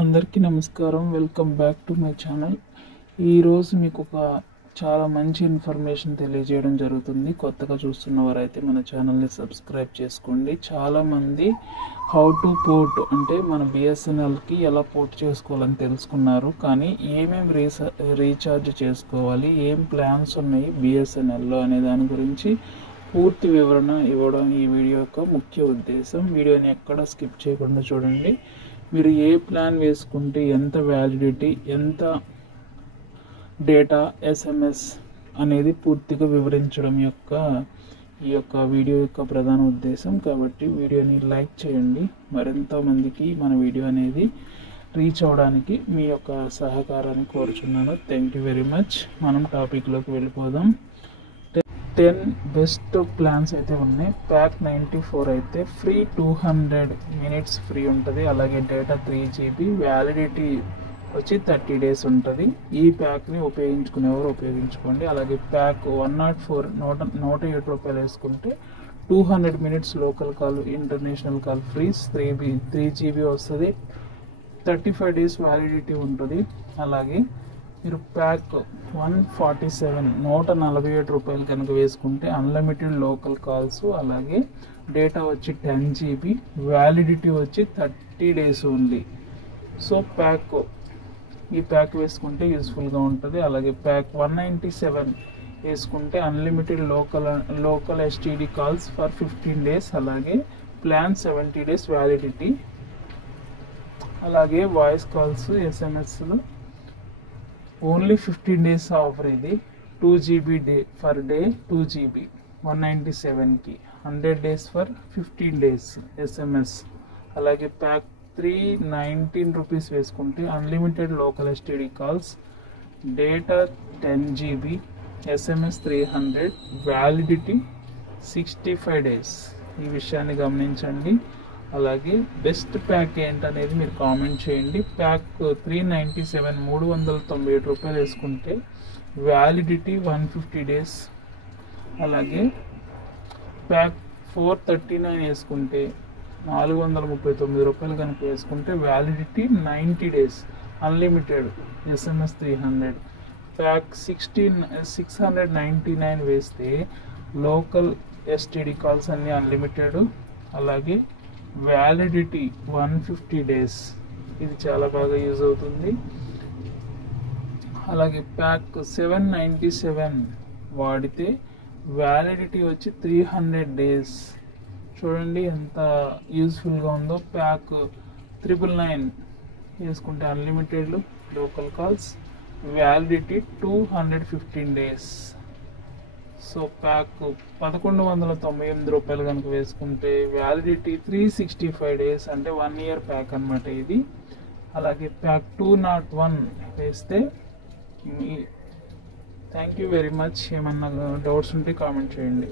అందరికీ నమస్కారం. Welcome back to my channel. ఈరోజు మీకు ఒక చాలా మంచి ఇన్ఫర్మేషన్ తెలియజేయడం జరుగుతుంది. కొత్తగా చూస్తున్న వారైతే మన ఛానల్ని సబ్స్క్రైబ్ చేసుకోండి. చాలామంది హౌ టు పోర్ట్ అంటే మన బిఎస్ఎన్ఎల్కి ఎలా పోర్ట్ చేసుకోవాలని తెలుసుకున్నారు. కానీ ఏమేమి రీఛార్జ్ చేసుకోవాలి, ఏం ప్లాన్స్ ఉన్నాయి బిఎస్ఎన్ఎల్లో అనే దాని గురించి పూర్తి వివరణ ఇవ్వడం ఈ వీడియో యొక్క ముఖ్య ఉద్దేశం. వీడియోని ఎక్కడ స్కిప్ చేయకుండా చూడండి. మీరు ఏ ప్లాన్ వేసుకుంటే ఎంత వ్యాలిడిటీ, ఎంత డేటా, ఎస్ఎంఎస్ అనేది పూర్తిగా వివరించడం ఈ యొక్క వీడియో యొక్క ప్రధాన ఉద్దేశం. కాబట్టి వీడియోని లైక్ చేయండి. మరింత మందికి మన వీడియో అనేది రీచ్ అవ్వడానికి మీ యొక్క సహకారాన్ని కోరుచున్నాను. Thank you very much. మనం టాపిక్లోకి వెళ్ళిపోదాం. 10 బెస్ట్ ప్లాన్స్ అయితే ఉన్నాయి. ప్యాక్ 94 అయితే ఫ్రీ 200 మినిట్స్ ఫ్రీ ఉంటుంది. అలాగే డేటా 3 GB, వ్యాలిడిటీ వచ్చి 30 డేస్ ఉంటుంది. ఈ ప్యాక్ని ఉపయోగించుకునేవారు ఉపయోగించుకోండి. అలాగే ప్యాక్ 107 రూపాయలు వేసుకుంటే 200 minutes local call, international call free, 3 GB వస్తుంది. 35 డేస్ వ్యాలిడిటీ ఉంటుంది. అలాగే మీరు ప్యాక్ 147 రూపాయలు కనుక వేసుకుంటే అన్లిమిటెడ్ లోకల్ కాల్స్, అలాగే డేటా వచ్చి 10 GB, వ్యాలిడిటీ వచ్చి 30 డేస్ ఓన్లీ. సో ఈ ప్యాక్ వేసుకుంటే యూస్ఫుల్గా ఉంటుంది. అలాగే ప్యాక్ 197 వేసుకుంటే unlimited local STD calls for 15 days, అలాగే ప్లాన్ 70 డేస్ వ్యాలిడిటీ, అలాగే వాయిస్ కాల్స్, ఎస్ఎంఎస్లు ఓన్లీ 15 డేస్ ఆఫర్. ఇది 2 GB ఫర్ డే, 2 GB 197కి, 100 డేస్ ఫర్ 15 డేస్ ఎస్ఎంఎస్. అలాగే ప్యాక్ 319 రూపీస్ వేసుకుంటే unlimited local STD calls, data 10 GB, SMS 300, validity 65 days. ఈ విషయాన్ని గమనించండి. అలాగే బెస్ట్ ప్యాక్ ఏంటనేది మీరు కామెంట్ చేయండి. ప్యాక్ 397 రూపాయలు వేసుకుంటే వ్యాలిడిటీ 150 డేస్. అలాగే ప్యాక్ 439 వేసుకుంటే 439 రూపాయలు కనుక వేసుకుంటే validity 90 days, unlimited, SMS 300. Pack 699 వేస్తే లోకల్ ఎస్టీడీ కాల్స్ అన్నీ అన్లిమిటెడ్, అలాగే వ్యాలిడిటీ 150 డేస్. ఇది చాలా బాగా యూజ్ అవుతుంది. అలాగే ప్యాక్ 797 వాడితే వ్యాలిడిటీ వచ్చి 300 డేస్. చూడండి ఎంత యూస్ఫుల్గా ఉందో. ప్యాక్ 999 వేసుకుంటే unlimited local calls, validity 215 days. So pack 1198 రూపాయలు కనుక వేసుకుంటే వ్యాలిడిటీ 365 డేస్, అంటే 1 ఇయర్ ప్యాక్ అనమాట ఇది. అలాగే ప్యాక్ 201 వేస్తే థ్యాంక్ యూ వెరీ మచ్. ఏమన్నా డౌట్స్ ఉంటే కామెంట్ చేయండి.